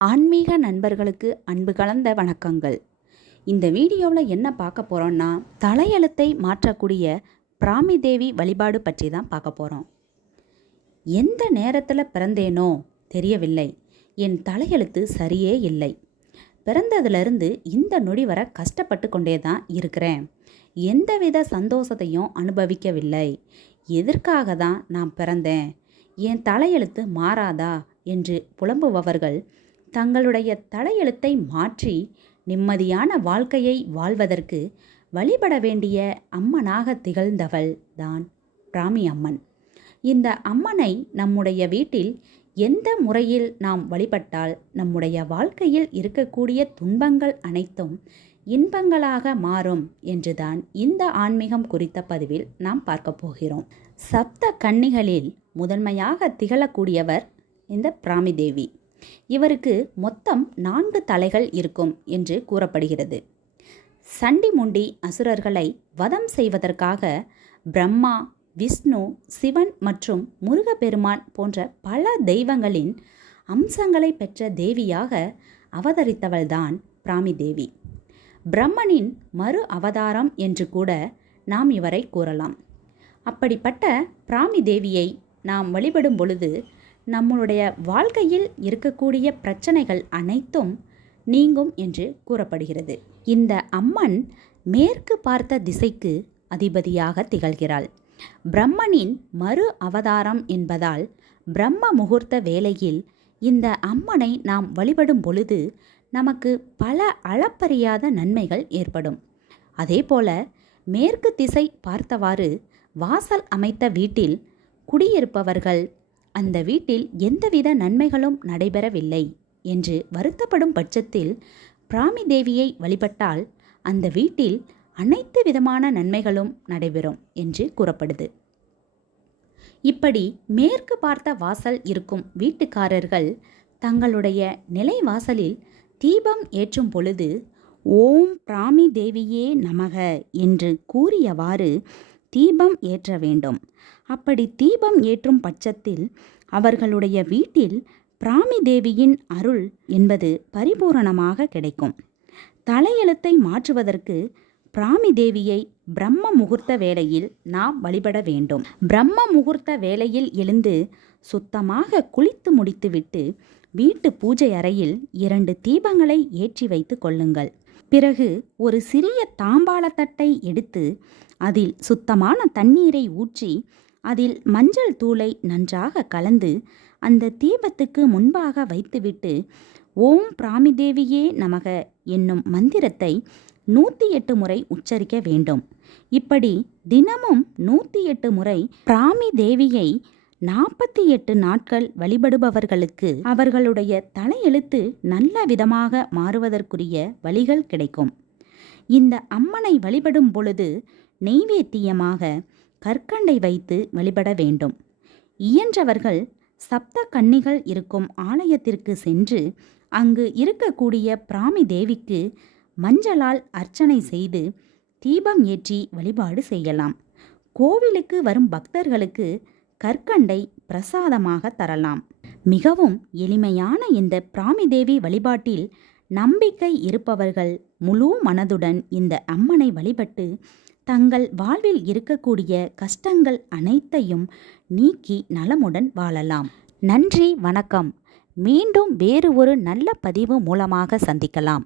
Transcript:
ஆன்மீக நண்பர்களுக்கு அன்பு கலந்த வணக்கங்கள். இந்த வீடியோவில் என்ன பார்க்க போகிறோன்னா, தலையெழுத்தை மாற்றக்கூடிய பிராமி தேவி வழிபாடு பற்றி தான் பார்க்க போகிறோம். எந்த நேரத்தில் பிறந்தேனோ தெரியவில்லை, என் தலையெழுத்து சரியே இல்லை. பிறந்ததிலிருந்து இந்த நொடி வர கஷ்டப்பட்டு கொண்டே தான் இருக்கிறேன். எந்தவித சந்தோஷத்தையும் அனுபவிக்கவில்லை. எதற்காக தான் நான் பிறந்தேன்? என் தலையெழுத்து மாறாதா என்று புலம்புபவர்கள் தங்களுடைய தலையெழுத்தை மாற்றி நிம்மதியான வாழ்க்கையை வாழ்வதற்கு வழிபட வேண்டிய அம்மனாக திகழ்ந்தவள் தான் பிராமி அம்மன். இந்த அம்மனை நம்முடைய வீட்டில் எந்த முறையில் நாம் வழிபட்டால் நம்முடைய வாழ்க்கையில் இருக்கக்கூடிய துன்பங்கள் அனைத்தும் இன்பங்களாக மாறும் என்றுதான் இந்த ஆன்மீகம் குறித்த பதிவில் நாம் பார்க்க போகிறோம். சப்த கன்னிகளில் முதன்மையாக திகழக்கூடியவர் இந்த பிராமி தேவி. இவருக்கு மொத்தம் 4 தலைகள் இருக்கும் என்று கூறப்படுகிறது. சண்டி முண்டி அசுரர்களை வதம் செய்வதற்காக பிரம்மா, விஷ்ணு, சிவன் மற்றும் முருகப்பெருமான் போன்ற பல தெய்வங்களின் அம்சங்களை பெற்ற தேவியாக அவதரித்தவள்தான் பிராமி தேவி. பிரம்மனின் மறு அவதாரம் என்று கூட நாம் இவரை கூறலாம். அப்படிப்பட்ட பிராமி தேவியை நாம் வழிபடும் பொழுது நம்மளுடைய வாழ்க்கையில் இருக்கக்கூடிய பிரச்சனைகள் அனைத்தும் நீங்கும் என்று கூறப்படுகிறது. இந்த அம்மன் மேற்கு பார்த்த திசைக்கு அதிபதியாக திகழ்கிறாள். பிரம்மனின் மறு அவதாரம் என்பதால் பிரம்ம முகூர்த்த வேளையில் இந்த அம்மனை நாம் வழிபடும் பொழுது நமக்கு பல அளப்பறியாத நன்மைகள் ஏற்படும். அதேபோல மேற்கு திசை பார்த்தவாறு வாசல் அமைத்த வீட்டில் குடியிருப்பவர்கள் அந்த வீட்டில் எந்தவித நன்மைகளும் நடைபெறவில்லை என்று வருத்தப்படும் பட்சத்தில் பிராமி தேவியை வழிபட்டால் அந்த வீட்டில் அனைத்து விதமான நன்மைகளும் நடைபெறும் என்று கூறப்படுது. இப்படி மேற்கு பார்த்த வாசல் இருக்கும் வீட்டுக்காரர்கள் தங்களுடைய நிலை வாசலில் தீபம் ஏற்றும் பொழுது ஓம் பிராமி தேவியே நமக என்று கூறியவாறு தீபம் ஏற்ற வேண்டும். அப்படி தீபம் ஏற்றும் பட்சத்தில் அவர்களுடைய வீட்டில் பிராமி தேவியின் அருள் என்பது பரிபூரணமாக கிடைக்கும். தலையெழுத்தை மாற்றுவதற்கு பிராமி தேவியை பிரம்ம முகூர்த்த வேளையில் நாம் வழிபட வேண்டும். பிரம்ம முகூர்த்த வேளையில் எழுந்து சுத்தமாக குளித்து முடித்துவிட்டு வீட்டு பூஜை அறையில் 2 தீபங்களை ஏற்றி வைத்து கொள்ளுங்கள். பிறகு ஒரு சிறிய தாம்பாளத்தட்டை எடுத்து அதில் சுத்தமான தண்ணீரை ஊற்றி அதில் மஞ்சள் தூளை நன்றாக கலந்து அந்த தீபத்துக்கு முன்பாக வைத்துவிட்டு ஓம் பிராமி தேவியே நமக என்னும் மந்திரத்தை 108 முறை உச்சரிக்க வேண்டும். இப்படி தினமும் 108 முறை பிராமி தேவியை 48 நாட்கள் வழிபடுபவர்களுக்கு அவர்களுடைய தலையெழுத்து நல்ல விதமாக மாறுவதற்குரிய வழிகள் கிடைக்கும். இந்த அம்மனை வழிபடும் பொழுது நெய்வேத்தியமாக கற்கண்டை வைத்து வழிபட வேண்டும். இயன்றவர்கள் சப்த கன்னிகள் இருக்கும் ஆலயத்திற்கு சென்று அங்கு இருக்கக்கூடிய பிராமி தேவிக்கு மஞ்சளால் அர்ச்சனை செய்து தீபம் ஏற்றி வழிபாடு செய்யலாம். கோவிலுக்கு வரும் பக்தர்களுக்கு கற்கண்டை பிரசாதமாக தரலாம். மிகவும் எளிமையான இந்த பிராமி தேவி வழிபாட்டில் நம்பிக்கை இருப்பவர்கள் முழு மனதுடன் இந்த அம்மனை வழிபட்டு தங்கள் வாழ்வில் இருக்கக்கூடிய கஷ்டங்கள் அனைத்தையும் நீக்கி நலமுடன் வாழலாம். நன்றி, வணக்கம். மீண்டும் வேறு ஒரு நல்ல பதிவு மூலமாக சந்திக்கலாம்.